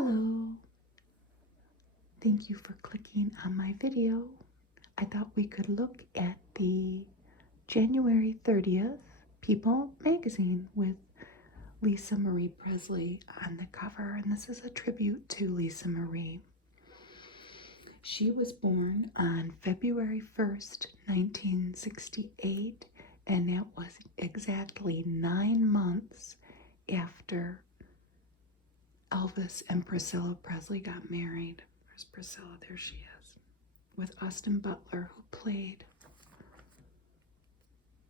Hello. Thank you for clicking on my video. I thought we could look at the January 30th People magazine with Lisa Marie Presley on the cover, and this is a tribute to Lisa Marie. She was born on February 1st, 1968, and that was exactly 9 months after Elvis and Priscilla Presley got married. Where's Priscilla? There she is. With Austin Butler, who played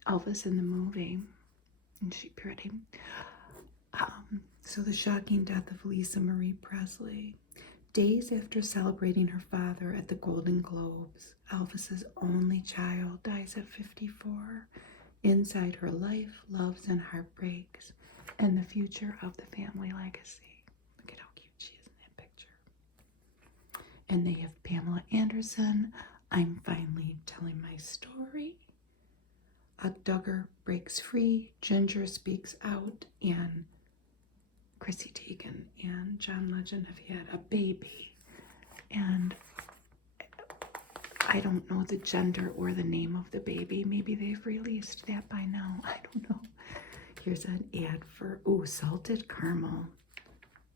Elvis in the movie. Isn't she pretty? So the shocking death of Lisa Marie Presley. Days after celebrating her father at the Golden Globes, Elvis's only child dies at 54. Inside her life, loves and heartbreaks, and the future of the family legacy. Look at how cute she is in that picture. And they have Pamela Anderson, I'm Finally Telling My Story. Duggar breaks free, Jinger speaks out, and Chrissy Teigen and John Legend have had a baby. And I don't know the gender or the name of the baby. Maybe they've released that by now. I don't know. Here's an ad for, salted caramel,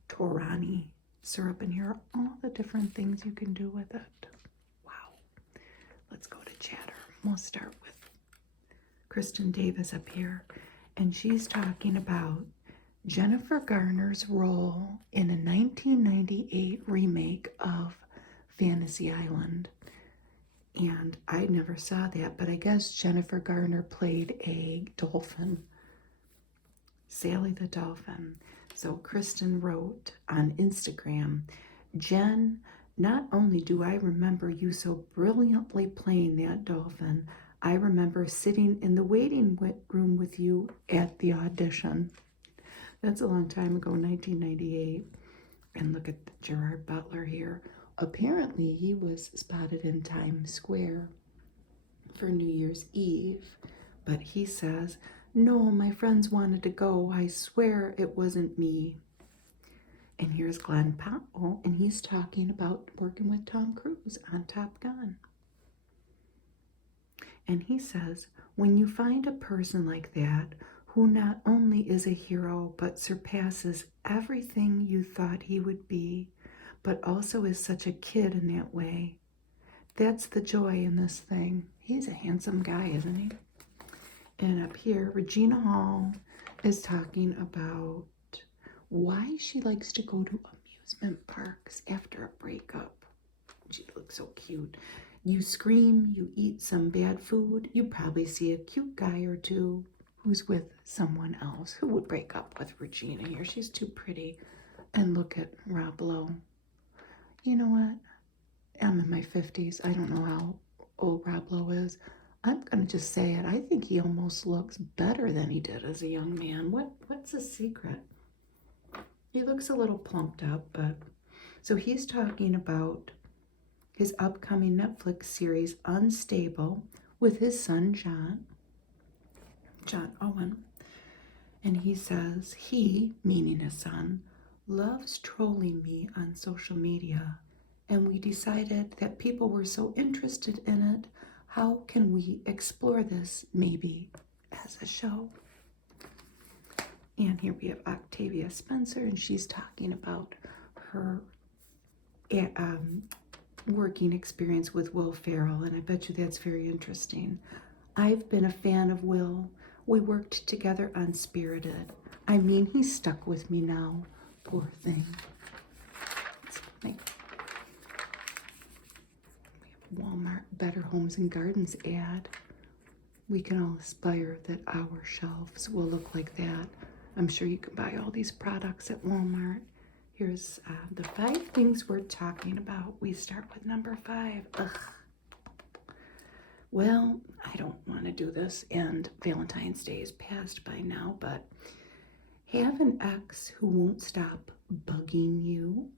Torani syrup, and here are all the different things you can do with it. Wow. Let's go to chatter. We'll start with Kristen Davis up here, and she's talking about Jennifer Garner's role in a 1998 remake of Fantasy Island. And I never saw that, but I guess Jennifer Garner played a dolphin, Sally the dolphin. So Kristen wrote on Instagram, Jen, not only do I remember you so brilliantly playing that dolphin, I remember sitting in the waiting room with you at the audition. That's a long time ago, 1998. And look at Gerard Butler here. Apparently, he was spotted in Times Square for New Year's Eve. But he says, no, my friends wanted to go. I swear it wasn't me. And here's Glenn Powell, and he's talking about working with Tom Cruise on Top Gun. And he says, when you find a person like that, who not only is a hero, but surpasses everything you thought he would be, but also is such a kid in that way. That's the joy in this thing. He's a handsome guy, isn't he? And up here, Regina Hall is talking about why she likes to go to amusement parks after a breakup. She looks so cute. You scream, you eat some bad food, you probably see a cute guy or two who's with someone else. Who would break up with Regina here? She's too pretty. And look at Rob Lowe. You know what? I'm in my 50s. I don't know how old Rob Lowe is. I'm going to just say it. I think he almost looks better than he did as a young man. What's the secret? He looks a little plumped up, but... So he's talking about his upcoming Netflix series, Unstable, with his son, John Owen. And he says, he, meaning his son, loves trolling me on social media. And we decided that people were so interested in it, how can we explore this maybe as a show? And here we have Octavia Spencer, and she's talking about her working experience with Will Ferrell, and I bet you that's very interesting. I've been a fan of Will. We worked together on Spirited. I mean, he's stuck with me now. Poor thing. We have Walmart Better Homes and Gardens ad. We can all aspire that our shelves will look like that. I'm sure you can buy all these products at Walmart. Here's the 5 things we're talking about. We start with number 5. Ugh. Well, I don't want to do this, and Valentine's Day is past by now, but have an ex who won't stop bugging you.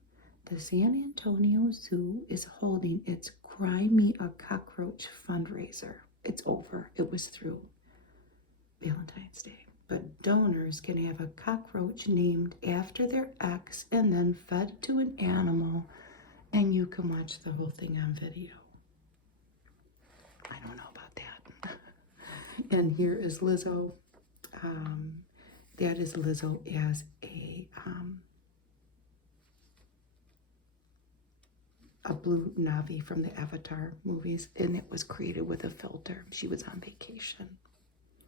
The San Antonio Zoo is holding its Cry Me a Cockroach fundraiser. It's over. It was through Valentine's Day. but donors can have a cockroach named after their ex and then fed to an animal, and you can watch the whole thing on video. I don't know about that. And here is Lizzo. That is Lizzo as a blue Navi from the Avatar movies, and it was created with a filter. She was on vacation.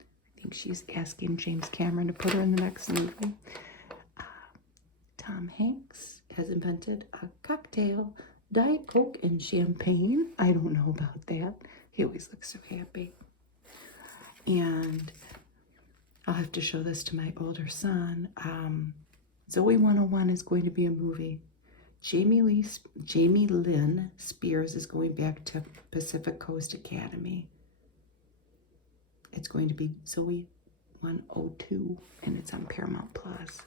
I think she's asking James Cameron to put her in the next movie. Tom Hanks has invented a cocktail, Diet Coke and champagne. I don't know about that. He always looks so happy. And I'll have to show this to my older son. Zoe 101 is going to be a movie. Jamie Lynn Spears is going back to Pacific Coast Academy. It's going to be Zoe 102, and it's on Paramount Plus.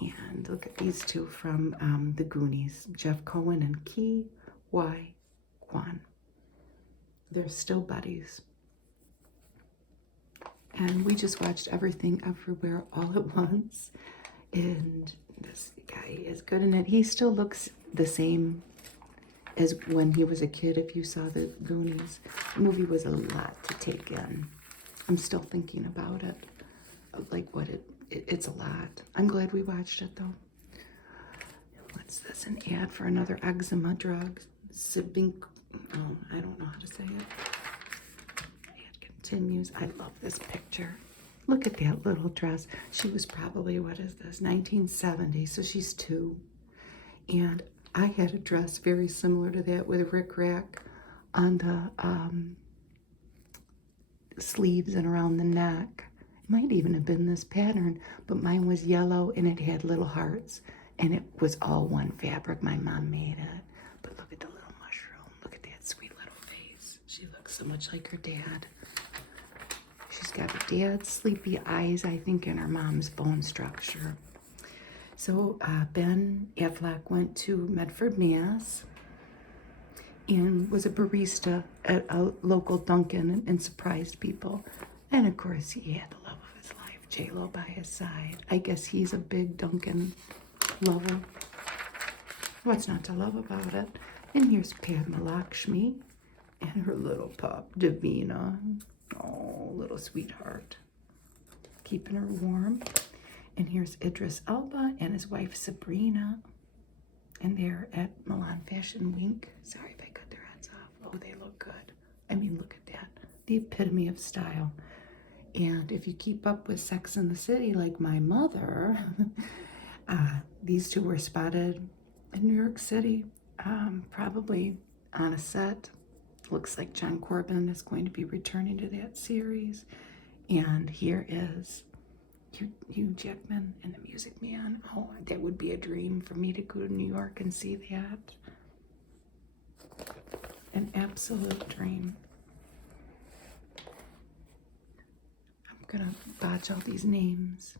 And look at these two from The Goonies, Jeff Cohen and Ki Wai Kwan. They're still buddies. And we just watched Everything Everywhere All at Once. And this guy is good in it. He still looks the same as when he was a kid, if you saw The Goonies. The movie was a lot to take in. I'm still thinking about it. Like what it's a lot. I'm glad we watched it though. What's this? An ad for another eczema drug. Sibink. Oh, I don't know how to say it. Ad continues. I love this picture. Look at that little dress. She was probably, what is this, 1970, so she's 2. And I had a dress very similar to that with Rick Rack on the sleeves and around the neck. It might even have been this pattern, but mine was yellow and it had little hearts, and it was all one fabric. My mom made it. But look at the little mushroom. Look at that sweet little face. She looks so much like her dad. She's got her dad's sleepy eyes, I think, and her mom's bone structure. So Ben Affleck went to Medford, Mass. And was a barista at a local Dunkin' and surprised people. And of course, he had the love of his life, J-Lo, by his side. I guess he's a big Dunkin' lover. What's not to love about it? And here's Padma Lakshmi and her little pup, Davina. Oh, little sweetheart. Keeping her warm. And here's Idris Elba and his wife, Sabrina. And they're at Milan Fashion Week. Sorry if I cut their heads off. Oh, they look good. I mean, look at that. The epitome of style. And if you keep up with Sex and the City like my mother, these two were spotted in New York City, probably on a set. Looks like John Corbin is going to be returning to that series. And here is Hugh Jackman and the Music Man. Oh, that would be a dream for me to go to New York and see that. An absolute dream. I'm gonna botch all these names.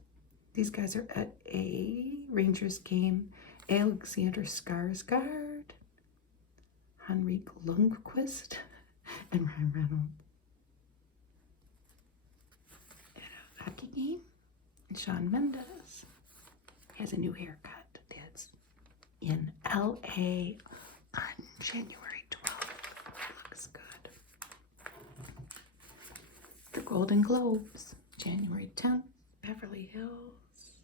These guys are at a Rangers game. Alexander Skarsgård, Henrik Lundqvist, and Ryan Reynolds. At a hockey game. Shawn Mendes has a new haircut. That's in LA on January 12th. Looks good. The Golden Globes, January 10th, Beverly Hills.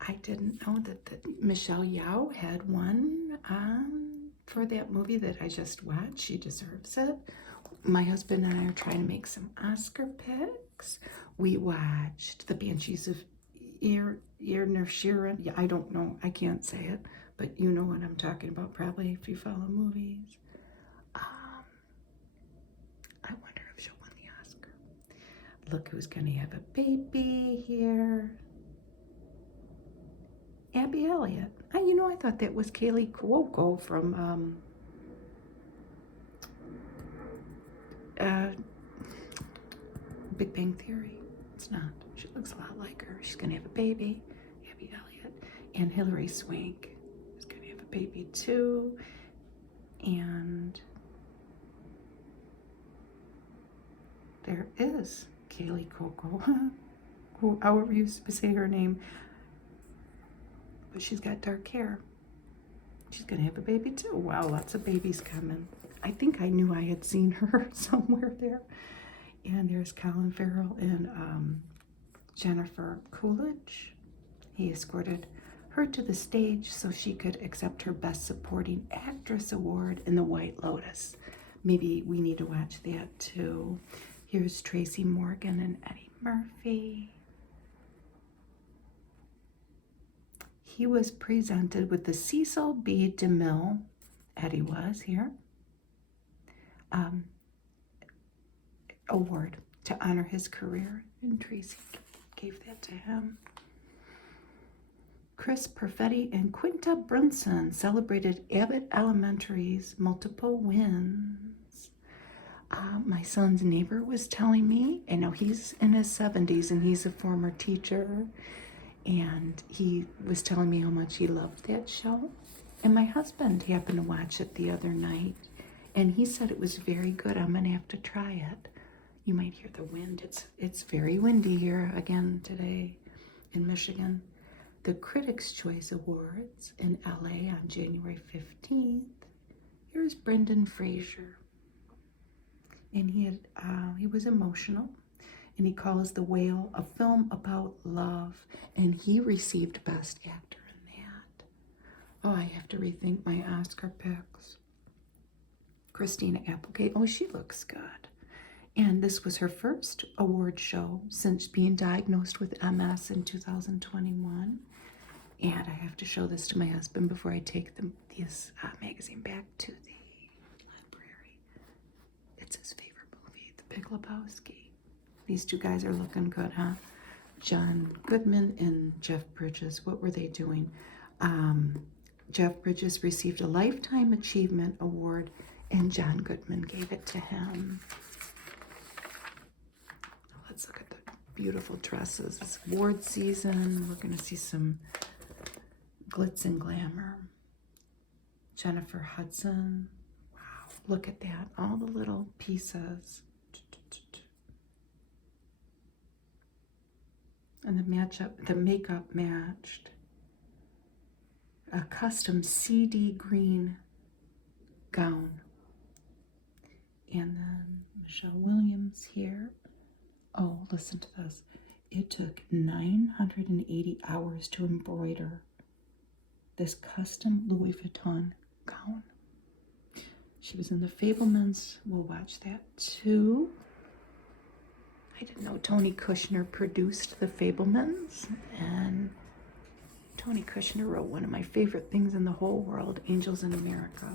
I didn't know that Michelle Yeoh had won for that movie that I just watched. She deserves it. My husband and I are trying to make some Oscar picks. We watched The Banshees of Inisherin. Yeah, I don't know. I can't say it, but you know what I'm talking about probably if you follow movies. I wonder if she'll win the Oscar. Look who's going to have a baby here. Abby Elliott. I thought that was Kaylee Cuoco from Big Bang Theory. It's not. She looks a lot like her. She's going to have a baby. Abby Elliott. And Hilary Swank is going to have a baby too. And there is Kaylee Coco, however you say her name. But she's got dark hair. She's gonna have a baby too. Wow, lots of babies coming. I think I knew I had seen her somewhere there. And there's Colin Farrell and Jennifer Coolidge. He escorted her to the stage so she could accept her Best Supporting Actress award in The White Lotus. Maybe we need to watch that too. Here's Tracy Morgan and Eddie Murphy. He was presented with the Cecil B. DeMille, Eddie was here, award to honor his career, and Tracy gave that to him. Chris Perfetti and Quinta Brunson celebrated Abbott Elementary's multiple wins. My son's neighbor was telling me, I know he's in his 70s and he's a former teacher, and he was telling me how much he loved that show. And my husband happened to watch it the other night, and he said it was very good. I'm gonna have to try it. You might hear the wind. It's very windy here again today in Michigan. The Critics' Choice Awards in LA on January 15th. Here's Brendan Fraser. And he was emotional. And he calls The Whale a film about love. And he received Best Actor in that. Oh, I have to rethink my Oscar picks. Christina Applegate. Oh, she looks good. And this was her first award show since being diagnosed with MS in 2021. And I have to show this to my husband before I take this magazine back to the library. It's his favorite movie, The Big Lebowski. These two guys are looking good, huh? John Goodman and Jeff Bridges. What were they doing? Jeff Bridges received a Lifetime Achievement Award, and John Goodman gave it to him. Let's look at the beautiful dresses. It's award season. We're going to see some glitz and glamour. Jennifer Hudson. Wow, look at that. All the little pieces. And the makeup matched. A custom CD green gown. And then Michelle Williams here. Oh, listen to this. It took 980 hours to embroider this custom Louis Vuitton gown. She was in The Fabelmans. We'll watch that too. I didn't know Tony Kushner produced The Fabelmans, and Tony Kushner wrote one of my favorite things in the whole world, Angels in America.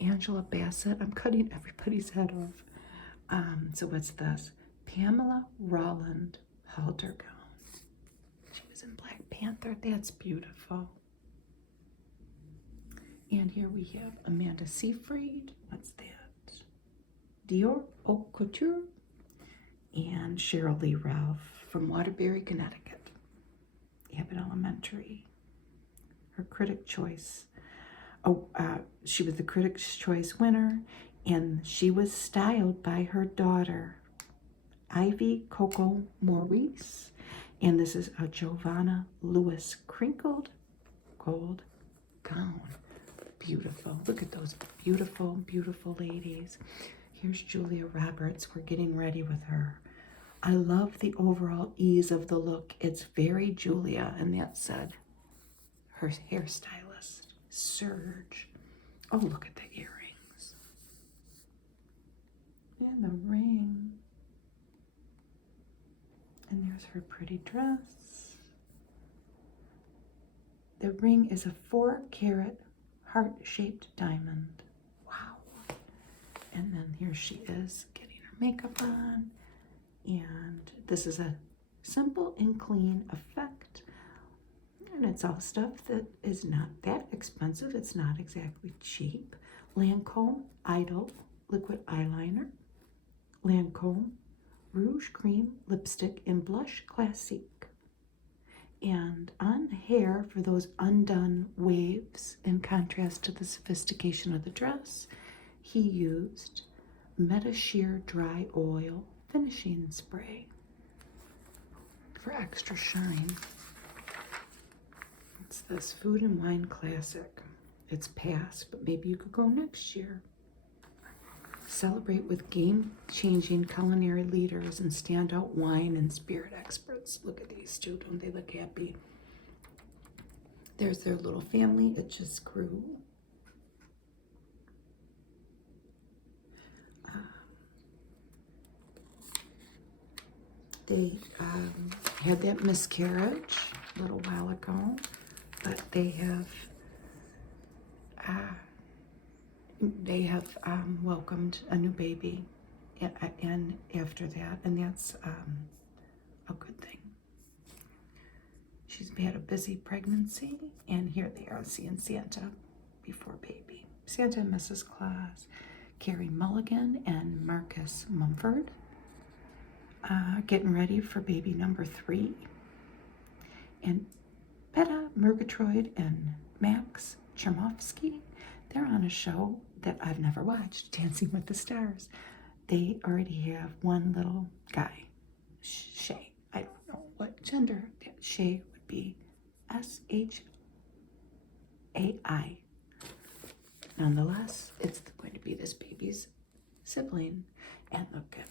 Angela Bassett. I'm cutting everybody's head off. So what's this? Pamela Rowland halter gown. She was in Black Panther. That's beautiful. And here we have Amanda Seyfried. What's that? Dior Haute Couture. And Cheryl Lee Ralph from Waterbury, Connecticut. Abbott Elementary. Her Critic Choice. She was the Critics' Choice winner, and she was styled by her daughter, Ivy Coco Maurice. And this is a Giovanna Lewis crinkled gold gown. Beautiful. Look at those beautiful, beautiful ladies. Here's Julia Roberts. We're getting ready with her. I love the overall ease of the look. It's very Julia, and that said her hairstylist, Serge. Oh, look at the earrings. And the ring. And there's her pretty dress. The ring is a 4-carat heart-shaped diamond. Wow. And then here she is getting her makeup on. And this is a simple and clean effect. And it's all stuff that is not that expensive. It's not exactly cheap. Lancome Idol liquid eyeliner. Lancome Rouge Cream Lipstick in Blush Classique. And on hair for those undone waves, in contrast to the sophistication of the dress, he used Meta Sheer Dry Oil Finishing Spray for extra shine. It's this Food and Wine Classic. It's past, but maybe you could go next year. Celebrate with game-changing culinary leaders and standout wine and spirit experts. Look at these two. Don't they look happy? There's their little family. It just grew. They had that miscarriage a little while ago, but they have welcomed a new baby, and after that, and that's a good thing. She's had a busy pregnancy, and here they are seeing Santa before baby. Santa and Mrs. Claus, Carrie Mulligan and Marcus Mumford, getting ready for baby number 3. And Betta Murgatroyd and Max Chermovsky, they're on a show that I've never watched, Dancing with the Stars. They already have one little guy, Shay. I don't know what gender Shay would be. S-H-A-I. Nonetheless, it's going to be this baby's sibling. And look at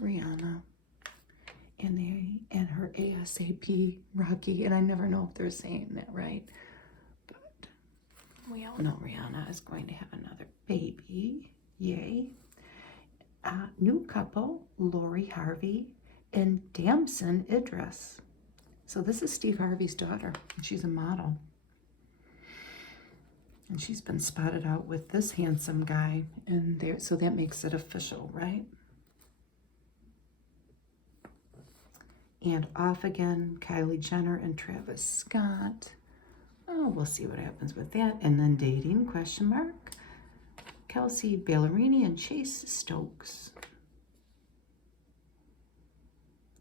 Rihanna and her ASAP Rocky. And I never know if they're saying that right. But we all know Rihanna is going to have another baby. Yay. New couple, Lori Harvey and Damson Idris. So this is Steve Harvey's daughter. She's a model. And she's been spotted out with this handsome guy. And there, so that makes it official, right? And off again, Kylie Jenner and Travis Scott. Oh, we'll see what happens with that. And then dating, question mark. Kelsey Ballerini and Chase Stokes.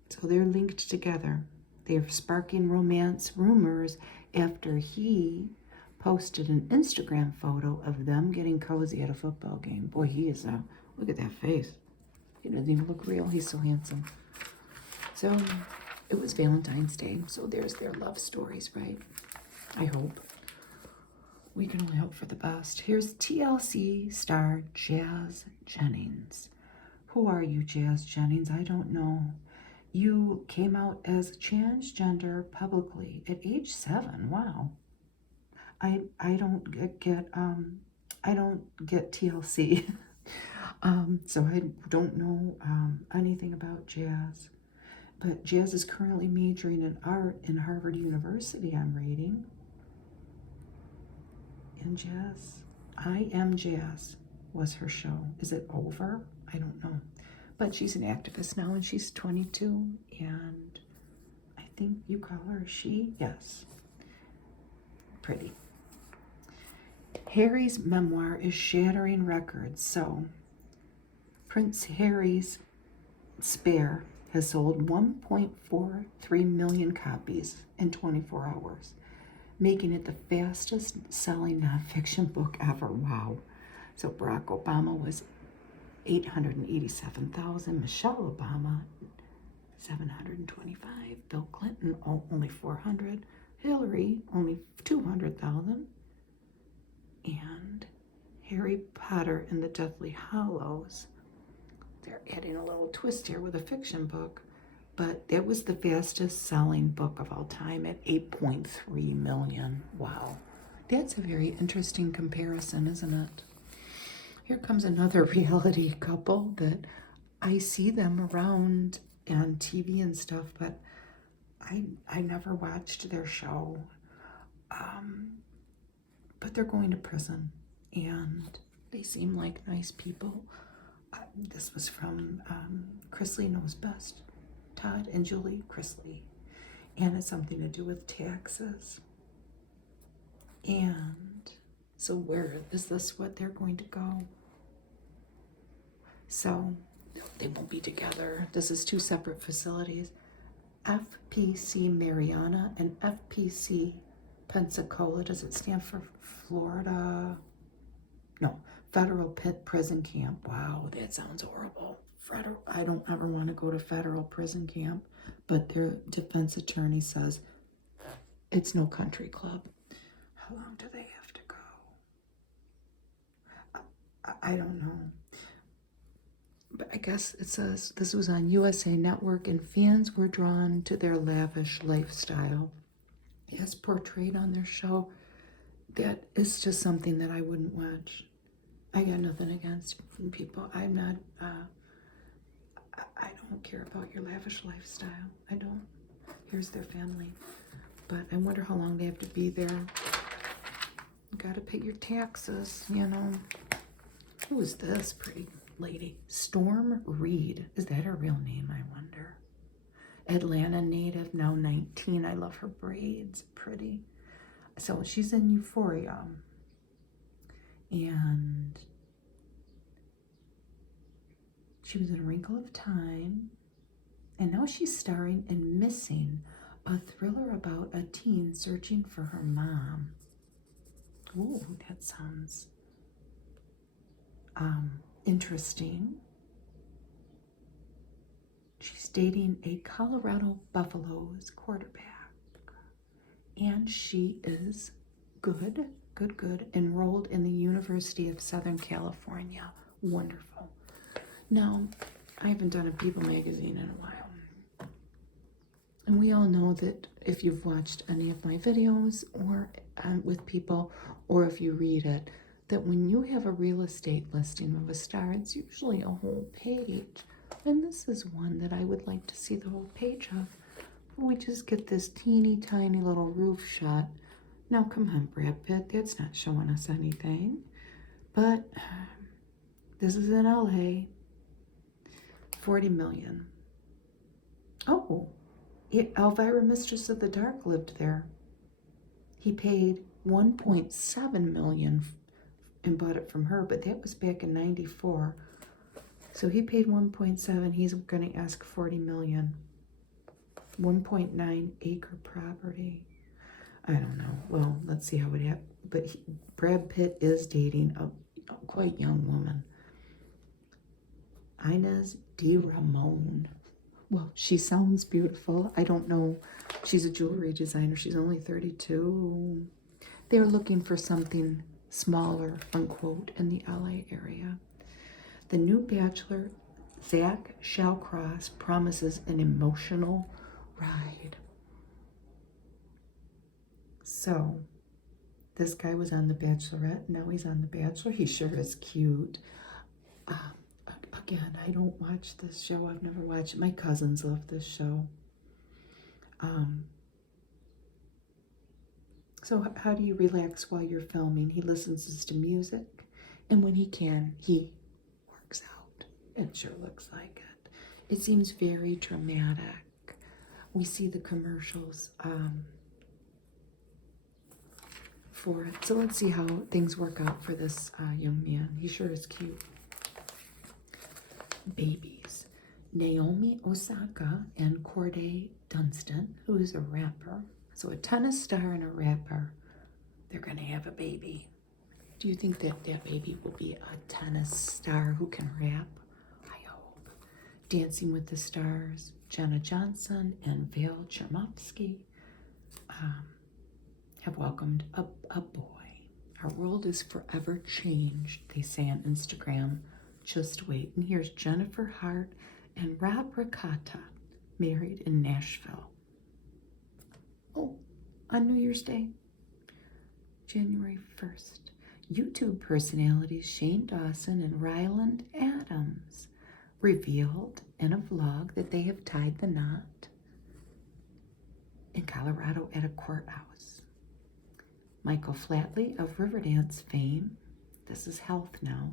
So they're linked together. They're sparking romance rumors after he posted an Instagram photo of them getting cozy at a football game. Boy, he is a, look at that face. He doesn't even look real. He's so handsome. So it was Valentine's Day. So there's their love stories, right? I hope. We can only hope for the best. Here's TLC star Jazz Jennings. Who are you, Jazz Jennings? I don't know. You came out as transgender publicly at age 7. Wow. I don't get TLC. So I don't know anything about Jazz. But Jazz is currently majoring in art in Harvard University, I'm reading. And Jazz, I Am Jazz was her show. Is it over? I don't know. But she's an activist now, and she's 22, and I think you call her she? Yes. Pretty. Harry's memoir is shattering records. So Prince Harry's Spare has sold 1.43 million copies in 24 hours, making it the fastest selling nonfiction book ever. Wow. So Barack Obama was 887,000, Michelle Obama 725, Bill Clinton only 400, Hillary only 200,000, and Harry Potter and the Deathly Hallows, they're adding a little twist here with a fiction book, but that was the fastest selling book of all time at 8.3 million. Wow. That's a very interesting comparison, isn't it? Here comes another reality couple that I see them around on TV and stuff, but I never watched their show. But they're going to prison, and they seem like nice people. This was from Chrisley Knows Best, Todd and Julie Chrisley, and it's something to do with taxes. And so where is this what they're going to go? So they won't be together. This is 2 separate facilities. FPC Mariana and FPC Pensacola. Does it stand for Florida? No, Federal prison camp. Wow, that sounds horrible. I don't ever want to go to federal prison camp, but their defense attorney says it's no country club. How long do they have to go? I don't know. But I guess it says this was on USA Network, and fans were drawn to their lavish lifestyle as portrayed on their show. That is just something that I wouldn't watch. I got nothing against people. I'm not, I don't care about your lavish lifestyle. I don't. Here's their family. But I wonder how long they have to be there. You gotta pay your taxes, you know. Who is this pretty lady? Storm Reed. Is that her real name, I wonder? Atlanta native, now 19. I love her braids. Pretty. So she's in Euphoria. And she was in A Wrinkle of Time. And now she's starring in Missing, a thriller about a teen searching for her mom. Ooh, that sounds interesting. She's dating a Colorado Buffaloes quarterback. And she is good, enrolled in the University of Southern California. Wonderful. Now, I haven't done a People magazine in a while. And we all know that if you've watched any of my videos or with People, or if you read it, that when you have a real estate listing of a star, it's usually a whole page. And this is one that I would like to see the whole page of. We just get this teeny tiny little roof shot. Now, come on, Brad Pitt, that's not showing us anything. But this is in LA. 40 million. Oh, Elvira, Mistress of the Dark, lived there. He paid 1.7 million and bought it from her, but that was back in 94. So he paid 1.7. He's going to ask 40 million. 1.9 acre property. I don't know. Well, let's see how it happens. But Brad Pitt is dating a quite young woman. Inez de Ramon. Well, she sounds beautiful. I don't know. She's a jewelry designer. She's only 32. They're looking for something smaller, unquote, in the LA area. The new bachelor, Zach Shallcross, promises an emotional ride. So, this guy was on The Bachelorette. Now he's on The Bachelor. He sure is cute. Again, I don't watch this show. I've never watched it. My cousins love this show. So how do you relax while you're filming? He listens to music, and when he can, he works out. It sure looks like it. It seems very dramatic. We see the commercials for it. So let's see how things work out for this young man. He sure is cute. Babies. Naomi Osaka and Corday Dunstan, who is a rapper. So a tennis star and a rapper, they're going to have a baby. Do you think that that baby will be a tennis star who can rap? I hope. Dancing with the Stars, Jenna Johnson and Vale Chermovsky have welcomed a boy. Our world is forever changed, they say on Instagram. Just wait. And here's Jennifer Hart and Rob Ricotta, married in Nashville. Oh, on New Year's Day, January 1st. YouTube personalities Shane Dawson and Ryland Adams revealed in a vlog that they have tied the knot in Colorado at a courthouse. Michael Flatley of Riverdance fame, this is Health Now,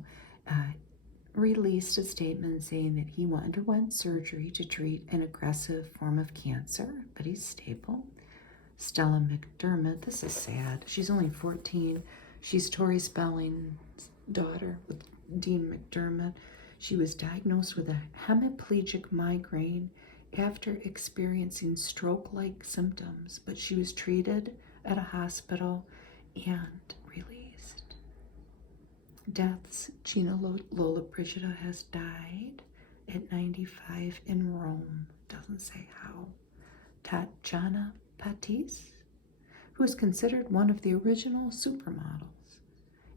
released a statement saying that he underwent surgery to treat an aggressive form of cancer, but he's stable. Stella McDermott, this is sad. She's only 14. She's Tori Spelling's daughter with Dean McDermott. She was diagnosed with a hemiplegic migraine after experiencing stroke-like symptoms, but she was treated at a hospital and released. Deaths. Gina Lola Brigida has died at 95 in Rome. Doesn't say how. Tatjana Patisse, who is considered one of the original supermodels.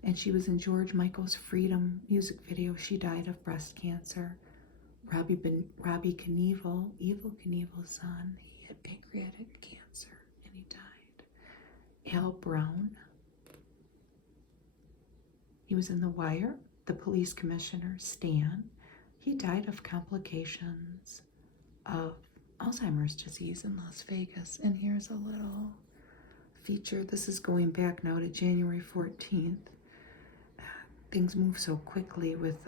And she was in George Michael's Freedom music video. She died of breast cancer. Robbie Knievel, Evel Knievel's son, he had pancreatic cancer and he died. Al Brown, he was in The Wire. The police commissioner, Stan, he died of complications of Alzheimer's disease in Las Vegas. And here's a little feature. This is going back now to January 14th. Things move so quickly with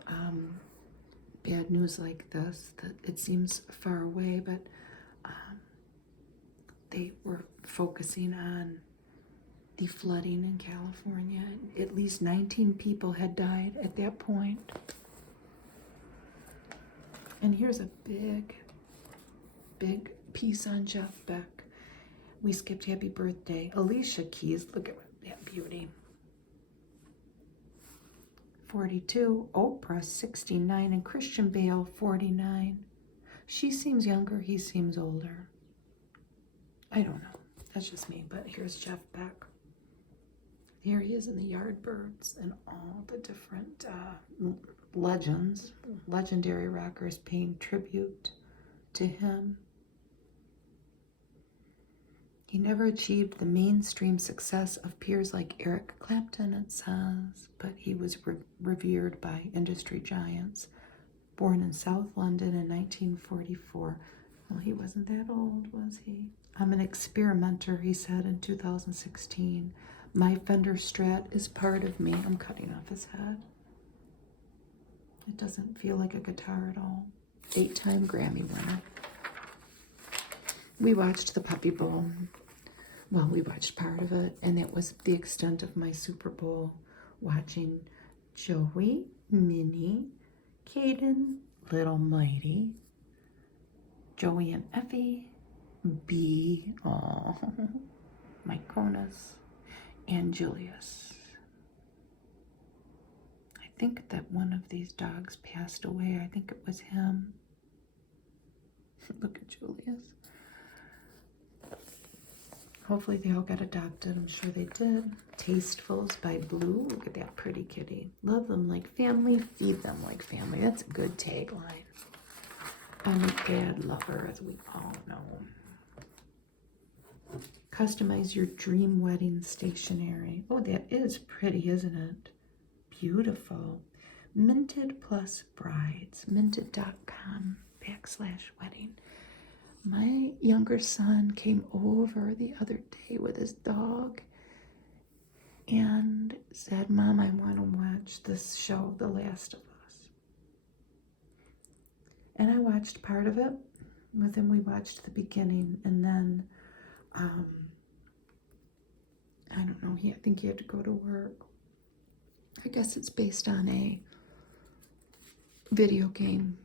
bad news like this that it seems far away, but they were focusing on the flooding in California. At least 19 people had died at that point. And here's a big piece on Jeff Beck. We skipped happy birthday. Alicia Keys, look at that beauty. 42, Oprah 69, and Christian Bale 49. She seems younger, he seems older. I don't know, that's just me, but here's Jeff Beck. Here he is in the Yardbirds and all the different legendary rockers paying tribute to him. He never achieved the mainstream success of peers like Eric Clapton, it says, but he was revered by industry giants. Born in South London in 1944. Well, he wasn't that old, was he? I'm an experimenter, he said in 2016. My Fender Strat is part of me. I'm cutting off his head. It doesn't feel like a guitar at all. 8-time Grammy winner. We watched the Puppy Bowl. Well, we watched part of it, and it was the extent of my Super Bowl watching Joey, Minnie, Caden, Little Mighty, Joey and Effie, B, oh, Mykonos, and Julius. I think that one of these dogs passed away. I think it was him. Look at Julius. Hopefully they all got adopted. I'm sure they did. Tastefuls by Blue. Look at that pretty kitty. Love them like family, feed them like family. That's a good tagline. I'm a dad lover, as we all know. Customize your dream wedding stationery. Oh, that is pretty, isn't it? Beautiful. Minted plus brides. Minted.com/wedding. My younger son came over the other day with his dog and said, Mom, I want to watch this show, The Last of Us. And I watched part of it with him. We watched the beginning, and then, I don't know, I think he had to go to work. I guess it's based on a video game.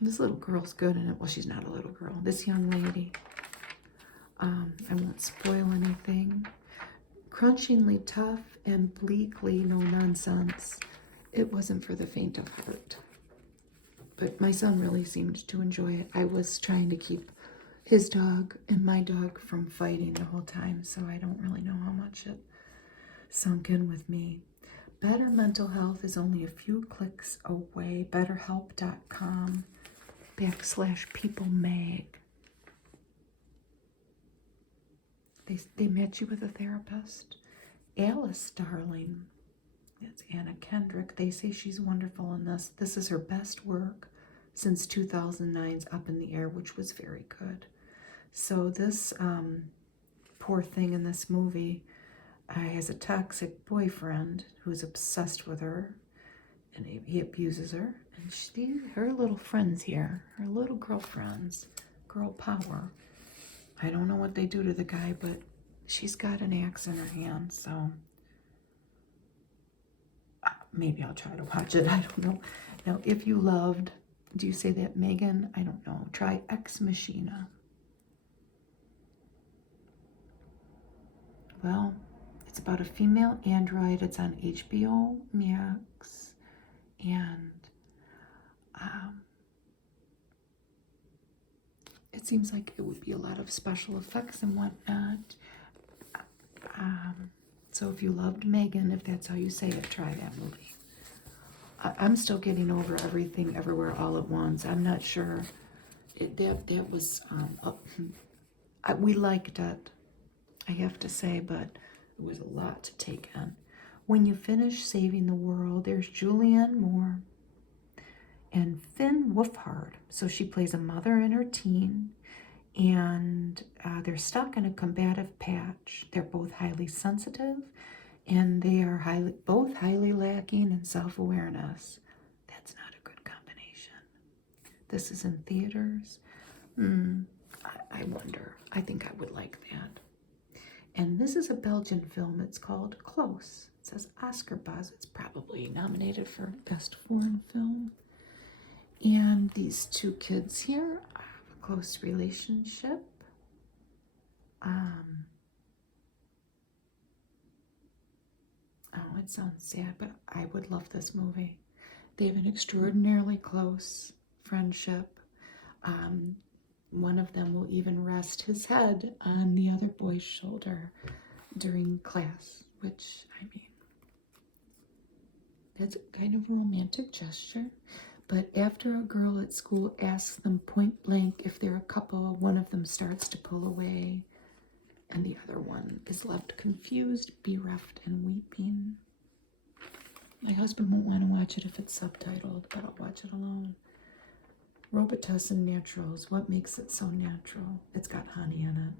This little girl's good in it. Well, she's not a little girl. This young lady. I won't spoil anything. Crunchingly tough and bleakly no nonsense. It wasn't for the faint of heart. But my son really seemed to enjoy it. I was trying to keep his dog and my dog from fighting the whole time, so I don't really know how much it sunk in with me. Better mental health is only a few clicks away. BetterHelp.com/peoplemag. They match you with a therapist. Alice, darling. That's Anna Kendrick. They say she's wonderful in this. This is her best work since 2009's Up in the Air, which was very good. So this poor thing in this movie has a toxic boyfriend who's obsessed with her, and he abuses her. And her little friends here, her little girlfriends, girl power. I don't know what they do to the guy, but she's got an axe in her hand, so maybe I'll try to watch it. I don't know. Now, if you loved, do you say that, Megan? I don't know. Try Ex Machina. Well, it's about a female android. It's on HBO Max, and it seems like it would be a lot of special effects and whatnot. So if you loved Megan, if that's how you say it, try that movie. I'm still getting over Everything Everywhere All at Once. I'm not sure. That was we liked it, I have to say, but it was a lot to take in. When you finish Saving the World, there's Julianne Moore and Finn Wolfhard. So she plays a mother and her teen, and they're stuck in a combative patch. They're both highly sensitive, and they are both highly lacking in self-awareness. That's not a good combination. This is in theaters. I wonder. I think I would like that. And this is a Belgian film. It's called Close. It says Oscar buzz. It's probably nominated for Best Foreign Film. And these two kids here have a close relationship. Oh, it sounds sad, but I would love this movie. They have an extraordinarily close friendship. One of them will even rest his head on the other boy's shoulder during class, which, I mean, that's kind of a romantic gesture. But after a girl at school asks them point blank if they're a couple, one of them starts to pull away, and the other one is left confused, bereft, and weeping. My husband won't want to watch it if it's subtitled, but I'll watch it alone. Robitussin Naturals. What makes it so natural? It's got honey in it.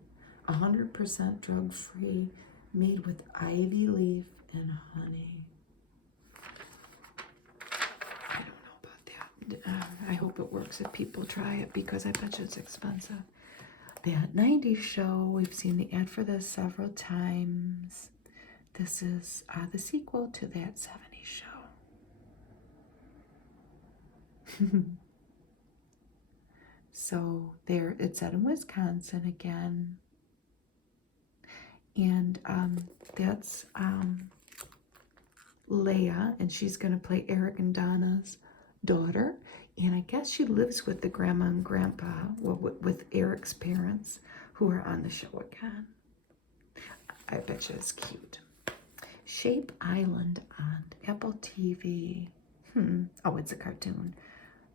100% drug-free, made with ivy leaf and honey. I don't know about that. I hope it works if people try it, because I bet you it's expensive. That 90s show, we've seen the ad for this several times. This is the sequel to that 70s show. So there, it's set in Wisconsin again. And that's Leia, and she's going to play Eric and Donna's daughter. And I guess she lives with the grandma and grandpa, with Eric's parents, who are on the show again. I bet you it's cute. Shape Island on Apple TV. Oh, it's a cartoon.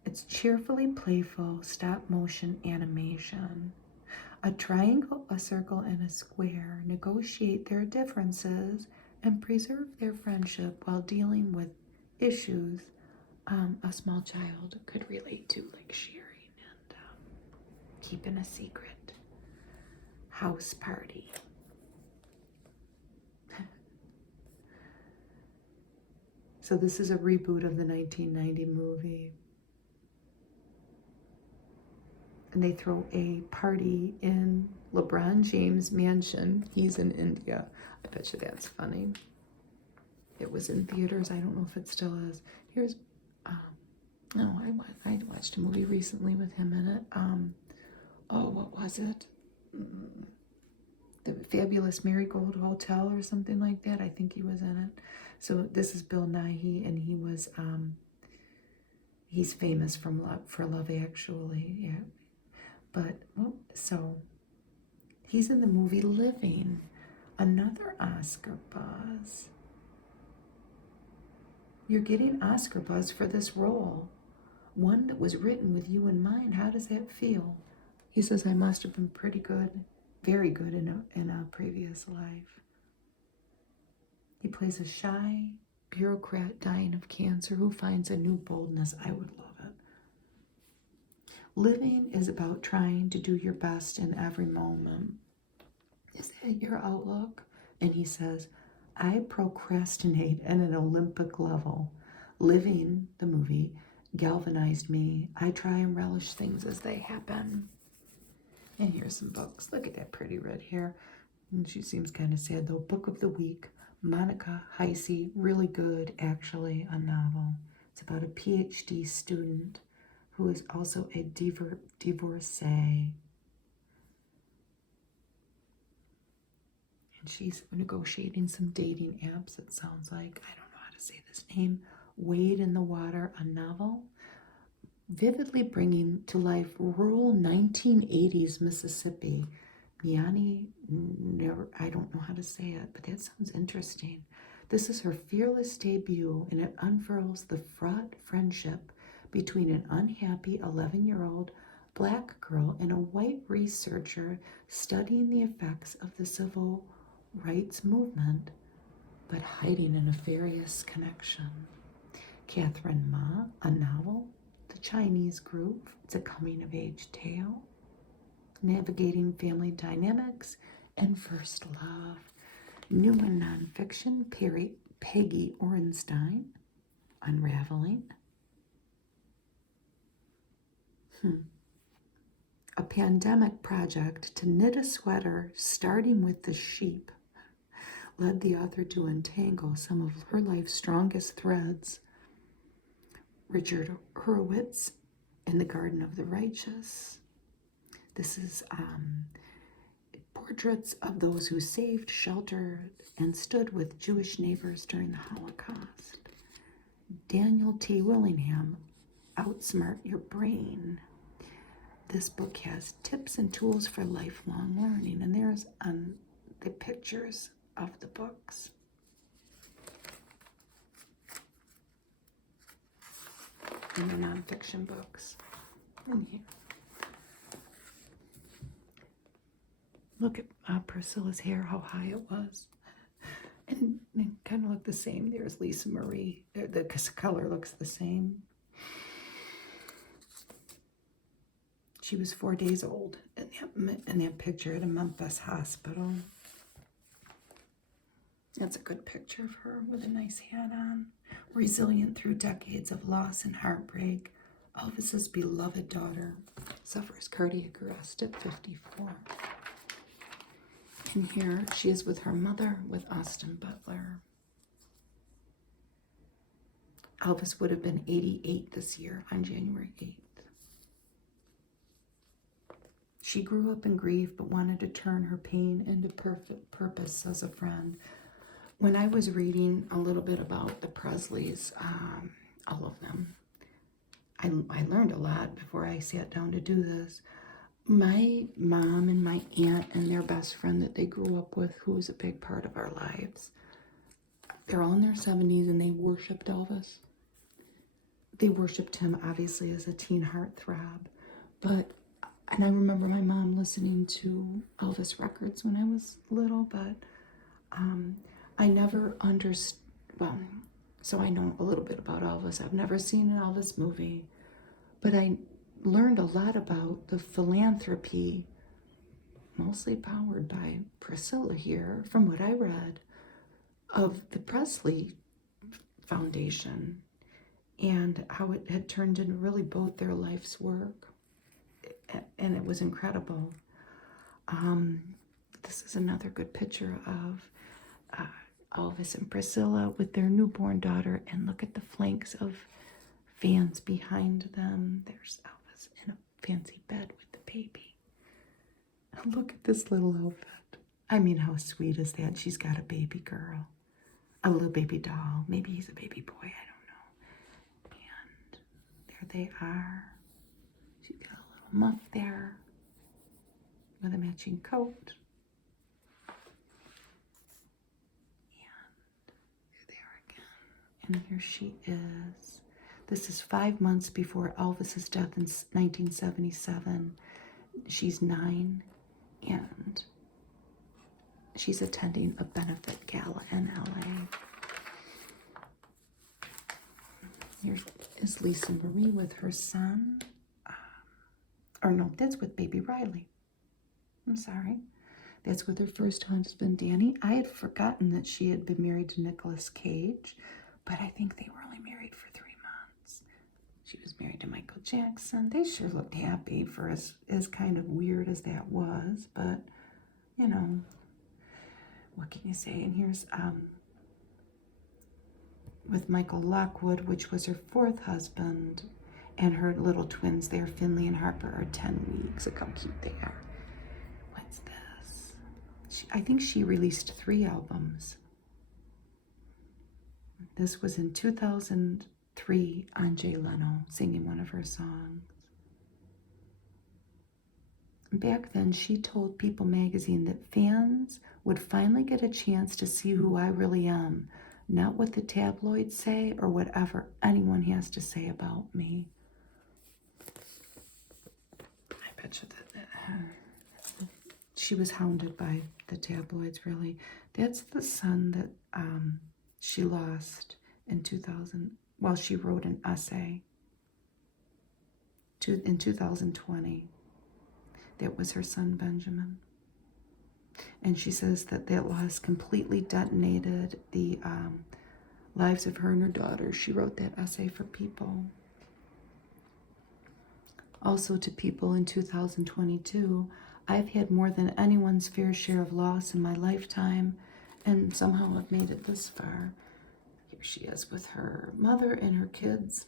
It's cheerfully playful stop-motion animation. A triangle, a circle, and a square negotiate their differences and preserve their friendship while dealing with issues a small child could relate to, like sharing and keeping a secret. House Party. So this is a reboot of the 1990 movie. And they throw a party in LeBron James' mansion. He's in India. I bet you that's funny. It was in theaters. I don't know if it still is. Here's, no, I watched a movie recently with him in it. Oh, what was it? The Fabulous Marigold Hotel or something like that. I think he was in it. So this is Bill Nighy, and he was, he's famous for Love Actually, yeah. But, so, he's in the movie Living, another Oscar buzz. You're getting Oscar buzz for this role, one that was written with you in mind. How does that feel? He says, I must have been pretty good, very good in a previous life. He plays a shy bureaucrat dying of cancer who finds a new boldness. I would love it. Living is about trying to do your best in every moment. Is that your outlook? And he says, I procrastinate at an Olympic level. Living, the movie, galvanized me. I try and relish things as they happen. And here's some books. Look at that pretty red hair. And she seems kind of sad though. Book of the Week, Monica Heise, really good, actually, a novel. It's about a PhD student who is also a divorcee. And she's negotiating some dating apps, it sounds like. I don't know how to say this name. Wade in the Water, a novel, vividly bringing to life rural 1980s Mississippi. Miani, I don't know how to say it, but that sounds interesting. This is her fearless debut, and it unfurls the fraught friendship between an unhappy 11-year-old black girl and a white researcher studying the effects of the civil rights movement, but hiding a nefarious connection. Catherine Ma, a novel, The Chinese Group, it's a coming-of-age tale, navigating family dynamics and first love. Newman nonfiction, Peggy Orenstein, Unraveling. A pandemic project to knit a sweater starting with the sheep led the author to untangle some of her life's strongest threads. Richard Horowitz in The Garden of the Righteous. This is portraits of those who saved, sheltered, and stood with Jewish neighbors during the Holocaust. Daniel T. Willingham, Outsmart Your Brain. This book has tips and tools for lifelong learning, and there's the pictures of the books. And the nonfiction books in here. Look at Priscilla's hair, how high it was. And they kind of look the same. There's Lisa Marie. The color looks the same. She was 4 days old in that picture at a Memphis hospital. That's a good picture of her with a nice hat on. Resilient through decades of loss and heartbreak, Elvis's beloved daughter suffers cardiac arrest at 54. And here she is with her mother, with Austin Butler. Elvis would have been 88 this year on January 8th. She grew up in grief but wanted to turn her pain into perfect purpose, as a friend. When I was reading a little bit about the Presleys, all of them, I learned a lot before I sat down to do this. My mom and my aunt and their best friend that they grew up with, who was a big part of our lives, they're all in their 70s and they worshipped Elvis. They worshipped him, obviously, as a teen heartthrob. And I remember my mom listening to Elvis records when I was little, but I never understood, so I know a little bit about Elvis. I've never seen an Elvis movie, but I learned a lot about the philanthropy, mostly powered by Priscilla here, from what I read, of the Presley Foundation, and how it had turned into really both their life's work. And it was incredible. This is another good picture of Elvis and Priscilla with their newborn daughter, and look at the flanks of fans behind them. There's Elvis in a fancy bed with the baby. Look at this little outfit. I mean, how sweet is that? She's got a baby girl, a little baby doll. Maybe he's a baby boy, I don't know. And there they are. She's got a little muff there with a matching coat. And here she is. This is 5 months before Elvis's death in 1977. She's 9, and she's attending a benefit gala in LA. Here is Lisa Marie with her son. Or no, that's with baby Riley. I'm sorry. That's with her first husband, Danny. I had forgotten that she had been married to Nicolas Cage, but I think they were only married for 3 months. She was married to Michael Jackson. They sure looked happy for as kind of weird as that was, but, you know, what can you say? And here's with Michael Lockwood, which was her 4th husband, and her little twins there, Finley and Harper, are 10 weeks. Look how cute they are. What's this? I think she released 3 albums. This was in 2003 on Jay Leno singing one of her songs. Back then, she told People magazine that fans would finally get a chance to see who I really am, not what the tabloids say or whatever anyone has to say about me. I bet you that she was hounded by the tabloids, really. That's the son that she lost in 2000. Well, she wrote an essay in 2020. That was her son, Benjamin. And she says that loss completely detonated the lives of her and her daughter. She wrote that essay for People. Also to People in 2022, I've had more than anyone's fair share of loss in my lifetime, and somehow I've made it this far. Here she is with her mother and her kids.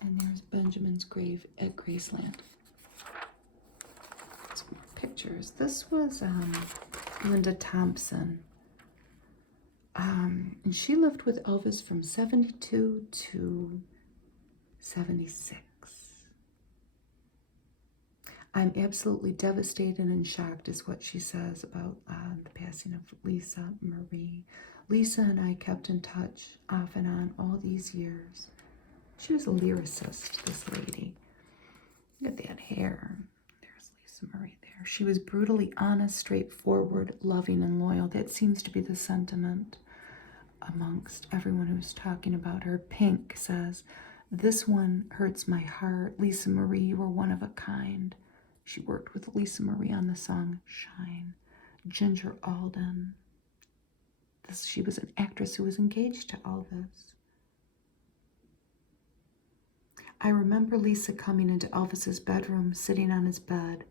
And there's Benjamin's grave at Graceland. Some more pictures. This was Linda Thompson. And she lived with Elvis from 72 to 76. I'm absolutely devastated and shocked is what she says about the passing of Lisa Marie. Lisa and I kept in touch off and on all these years. She was a lyricist, this lady. Look at that hair. There's Lisa Marie there. She was brutally honest, straightforward, loving, and loyal. That seems to be the sentiment amongst everyone who's talking about her. Pink says, "This one hurts my heart. Lisa Marie, you were one of a kind." She worked with Lisa Marie on the song Shine. Ginger Alden. She was an actress who was engaged to Elvis. I remember Lisa coming into Elvis's bedroom, sitting on his bed.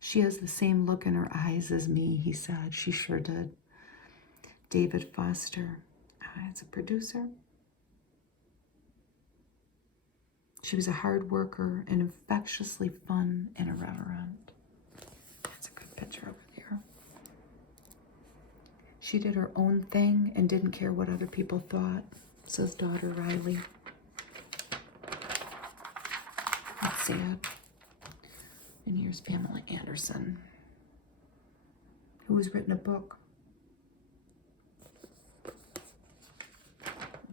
She has the same look in her eyes as me, he said. She sure did. David Foster. It's a producer. She was a hard worker and infectiously fun and irreverent. That's a good picture over there. She did her own thing and didn't care what other people thought, says daughter Riley. That's sad. And here's Pamela Anderson, who has written a book.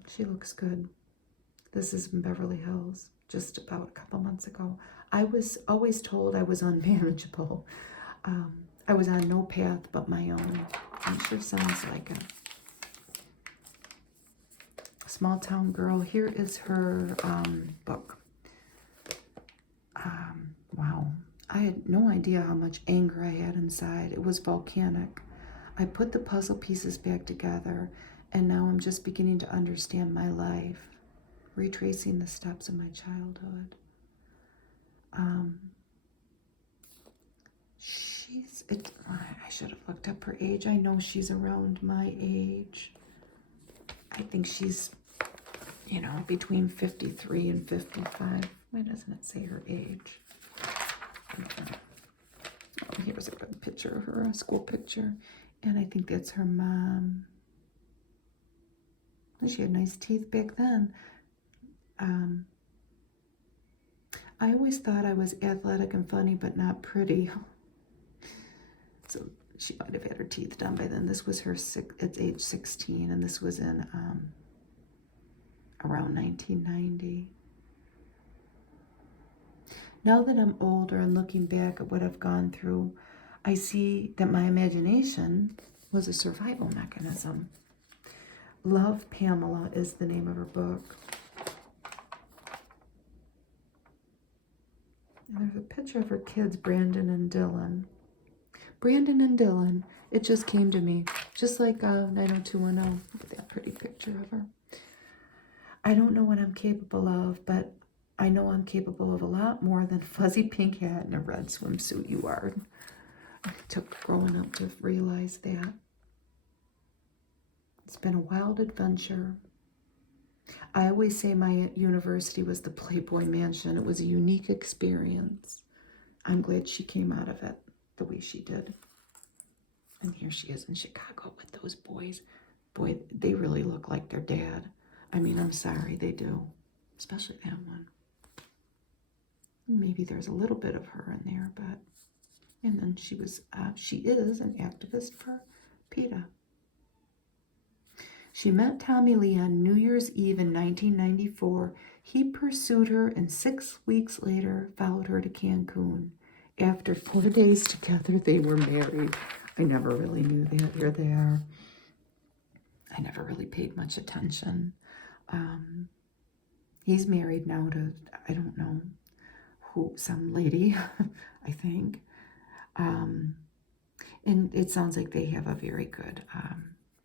She looks good. This is in Beverly Hills, just about a couple months ago. I was always told I was unmanageable. I was on no path but my own. It sure sounds like a small town girl. Here is her book. Wow. I had no idea how much anger I had inside. It was volcanic. I put the puzzle pieces back together, and now I'm just beginning to understand my life, retracing the steps of my childhood. I should have looked up her age. I know she's around my age. I think she's, between 53 and 55. Why doesn't it say her age? Oh, here's a good picture of her, a school picture. And I think that's her mom. She had nice teeth back then. I always thought I was athletic and funny, but not pretty. So she might have had her teeth done by then. This was her at age 16, and this was in around 1990. Now that I'm older and looking back at what I've gone through, I see that my imagination was a survival mechanism. Love Pamela is the name of her book. And there's a picture of her kids, Brandon and Dylan. Brandon and Dylan, it just came to me, just like 90210. Look at that pretty picture of her. I don't know what I'm capable of, but I know I'm capable of a lot more than fuzzy pink hat and a red swimsuit. You are. It took growing up to realize that. It's been a wild adventure. I always say my university was the Playboy Mansion. It was a unique experience. I'm glad she came out of it the way she did. And here she is in Chicago with those boys. Boy, they really look like their dad. I mean, I'm sorry, they do. Especially that one. Maybe there's a little bit of her in there, but... And then she is an activist for PETA. She met Tommy Lee on New Year's Eve in 1994. He pursued her and 6 weeks later followed her to Cancun. After 4 days together, they were married. I never really knew that. Here they are. I never really paid much attention. He's married now to, I don't know who, some lady, I think. And it sounds like they have a very good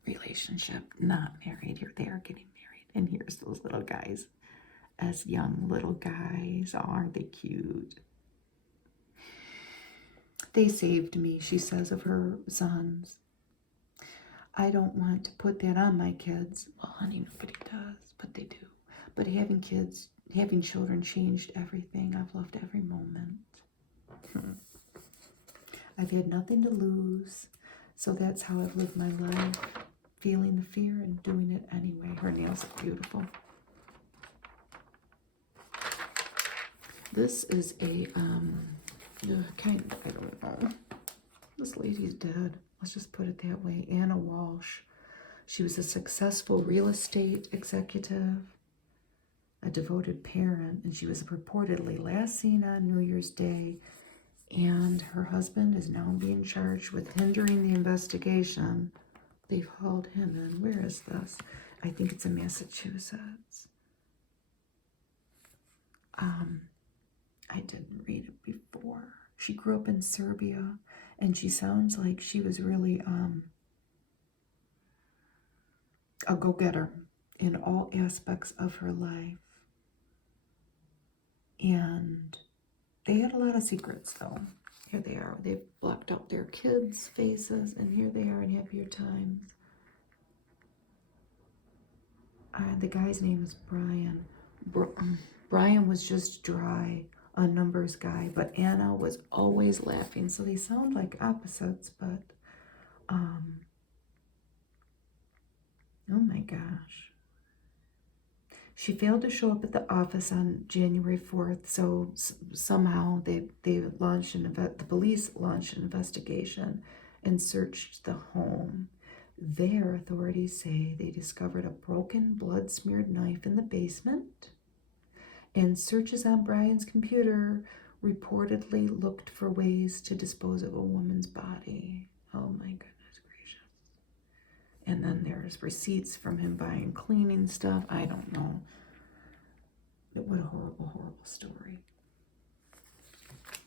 relationship. Not married. Here they are getting married. And here's those little guys as young little guys. Oh, aren't they cute? They saved me, she says of her sons. I don't want to put that on my kids. Well, honey, nobody does, but they do. But having kids, having children changed everything. I've loved every moment. I've had nothing to lose, so that's how I've lived my life, feeling the fear and doing it anyway. Her nails are beautiful. This is a, kind of, I don't know. This lady's dead. Let's just put it that way. Anna Walsh. She was a successful real estate executive, a devoted parent, and she was reportedly last seen on New Year's Day. And her husband is now being charged with hindering the investigation. They've hauled him in. Where is this? I think it's in Massachusetts. I didn't read it before. She grew up in Serbia, and she sounds like she was really a go-getter in all aspects of her life. And they had a lot of secrets, though. Here they are. They've blocked out their kids' faces, and here they are in happier times. The guy's name is Brian. Brian was just dry, a numbers guy, but Anna was always laughing. So they sound like opposites, but oh my gosh. She failed to show up at the office on January 4th, so somehow the police launched an investigation and searched the home. There, authorities say they discovered a broken, blood-smeared knife in the basement, and searches on Brian's computer reportedly looked for ways to dispose of a woman's body. Oh my goodness gracious. And then there's receipts from him buying cleaning stuff. I don't know. What a horrible, horrible story.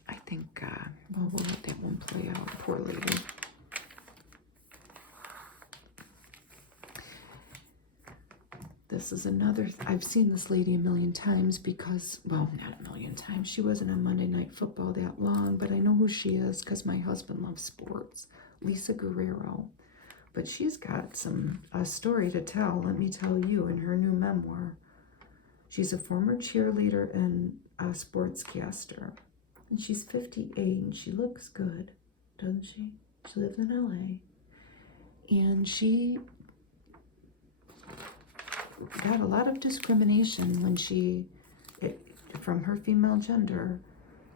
I think, we'll let that one play out. Poor lady. This is another, I've seen this lady a million times because, well, not a million times. She wasn't on Monday Night Football that long, but I know who she is because my husband loves sports. Lisa Guerrero. But she's got a story to tell, let me tell you, in her new memoir. She's a former cheerleader and a sportscaster. And she's 58 and she looks good, doesn't she? She lives in LA. And she got a lot of discrimination when from her female gender,